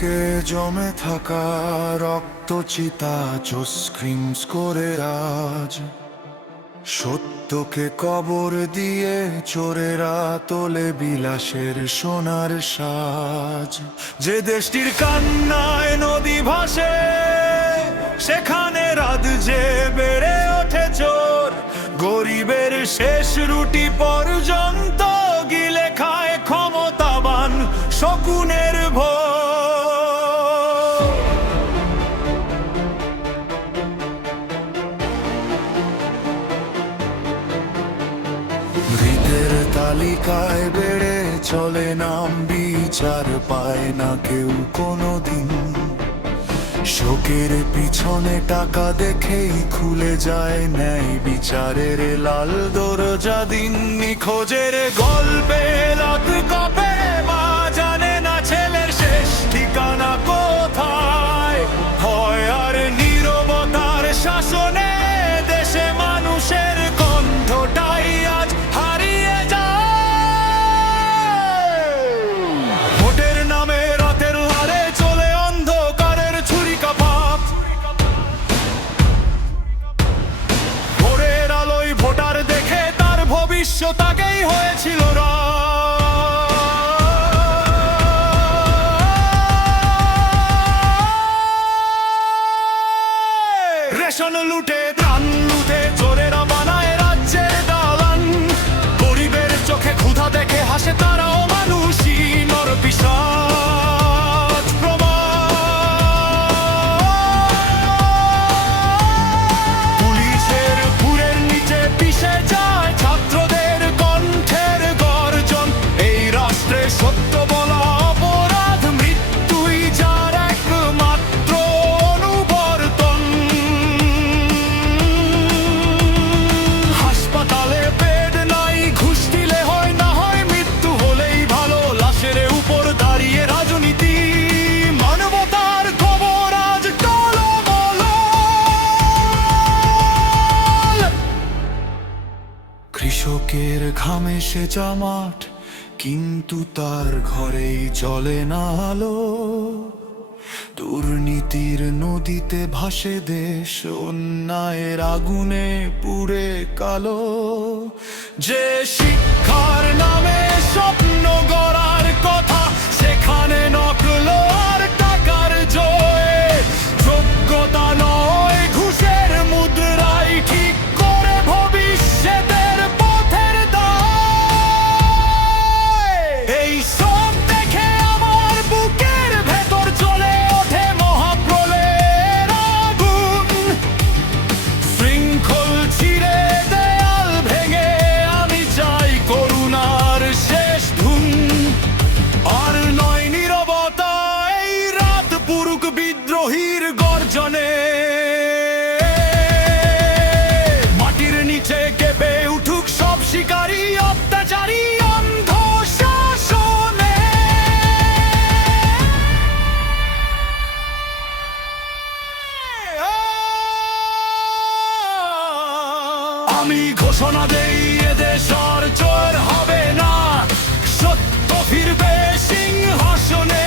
বুকে জমে থাকা রক্ত চিতা স্ক্রিমস করে আজ সত্যকে কবর দিয়ে চোরেরা তোলে বিলাসের সোনার সাজ। যে দেশটির কান্নায় নদী ভাসে সেখানে রাত যে বেড়ে ওঠে চোর, গরিবের শেষ রুটি পর্যন্ত গিলে খায় ক্ষমতাবান শকুনের ভোর। মৃতের তালিকায় বেড়ে চলে নাম, বিচার পায় না কেউ কোনোদিন। শোকের পিছনে টাকা দেখেই খুলে যায় ন্যায় বিচারের লাল দরজা দিন। নিখোঁজের গল্পে লাত কাঁপে, মা জানে না ছেলের শেষ ঠিকানা কোথায়। ভয় আর নীরবতার শাসনে দেশে মানুষের কণ্ঠটাই আজ হারিয়ে যায়। ভোটের নামে রাতের লারে চলে অন্ধকারের ছুরি কাপাপ। ভোরের আলোয় ভোটার দেখে তার ভবিষ্যৎ আগেই হয়েছিল রেশন লুটে ত্রাণ লুটে চোরেরা বানায় রাজ্যের দালান। গরিবের চোখে ক্ষুধা দেখে হাসে তারাও মানুষই নর পিশাচ প্রমাণ। পুলিশের ভুরের নিচে পিষে যায় ছাত্রদের কণ্ঠের গর্জন। এই রাষ্ট্রে সত্য বলা অপরাধ, মৃত্যুই যার একমাত্র অনুবর্তন। হাসপাতালে বেড নাই, ঘুষ দিলে হয় না হয় মৃত্যু হলেই ভালো। লাশের উপর দাঁড়িয়ে রাজনীতি, মানবতার খবর আজ টলমল। কৃষকের ঘামে সেচা মাঠ, কিন্তু তার ঘরেই জ্বলে না আলো। দুর্নীতির নদীতে ভাসে দেশ, অন্যায়ের আগুনে পুড়ে কালো। যে শিক্ষার নামে স্বপ্ন গড়ার কথা, সেখানে নকল আর টাকার জয়। যোগ্যতা নয় ঘুষের মুদ্রাই ঠিক করে ভবিষ্যতের পথের দায়। এই সব দেখে আমার বুকের ভেতর চলে ওঠে মহাপ্রলয়ের আগুন। শৃঙ্খল ছিঁড়ে দেয়াল ভেঙে আমি চাই করুণার শেষ ধুন। আর নয় নীরবতা, এই রাত পুরুক বিদ্রোহীর গর্জনে। মাটির নিচে কেঁপে উঠুক সব শিকারী অত্যাচারী অন্ধ শাসনে। আমি ঘোষণা দেই, এদেশ আর জোর হবে না। সত্য ফিরবে সিংহাসনে।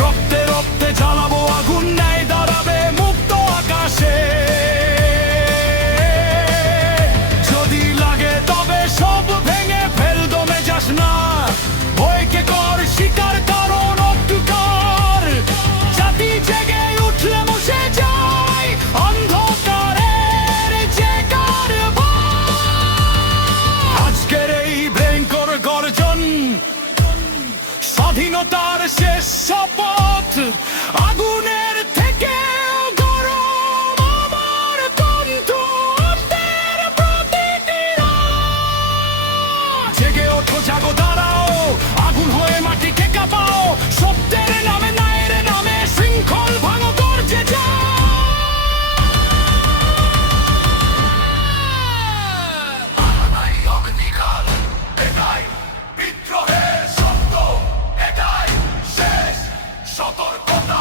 রক্তে রক্তে জ্বালাবো আগুন, ন্যায় দাঁড়াবে মুক্ত আকাশে। যদি লাগে তবে সব ভেঙে ফেল, দমে যাস না। ভয়কে কর শিকার, কারণ অন্ধকার জাতি জেগে উঠলে মুছে যায় অন্ধকারের যে কারবার। আজকের এই ভয়ঙ্কর গর্জন স্বাধীনতার শেষ শপথ। আগুনের থেকে গরম আমার কণ্ঠ, অন্তের প্রতিটি রাত। জেগে ওঠো, জাগো, দাঁড়াও, আগুন হয়ে মাটিকে কাঁপাও। সত্যের নামে, ন্যায়ের নামে শৃঙ্খল ভাঙো, গর্জে যাও। অগ্নিকাল, এটাই বিদ্রোহের শব্দ, এটাই শেষ সতর্কতা।